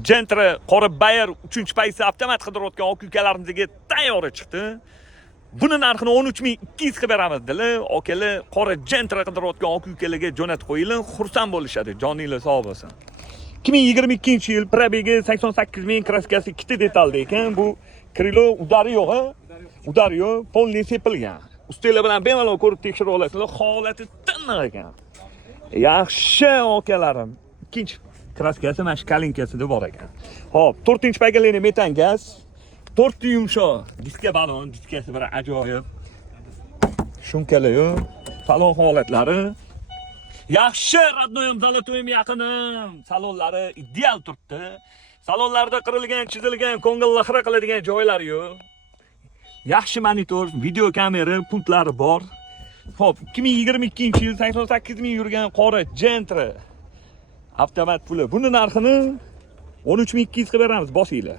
Gentra qora Bayer 3-paysi avtomat qidirayotgan oq ukalarimizga tayyor chiqdi. Buni narxini 13200 qilib beramiz dedilar. Okalar qora Gentra qidirayotgan oq ukalarga jo'natib qo'yinglar, xursand bo'lishadi. Joninglar sog' bo'lsin. 2022-yil probegi 88000 kraskasi ikkita detalda ekan. Bu krilo udari yo'q, udari yo'q, polniy sepilgan. Ustinglar bilan bemalol ko'rib tekshirib olasizlar. Holati tiniq ekan. Yaxshi okalarim. Ikkinchi kraskasi mana shu kalinkasida bor ekan. Xo'p, 4-pagalini metan gaz, 4 yumshoq diska balon, diskasi bir ajoyib. Shumkalar-yu, salon holatlari yaxshi, radnoyim, zalotoyim yaqinim. Salonlari ideal turibdi. Salonlarda qirilgan, chizilgan, ko'ngilni xira qiladigan joylari yo'q. Yaxshi monitor, video kamera, puntlari bor. Xo'p, 2022-yil 88000 yurgan qora Gentra avtomat puli. Buni narxini 13200 qilib beramiz, bosinglar.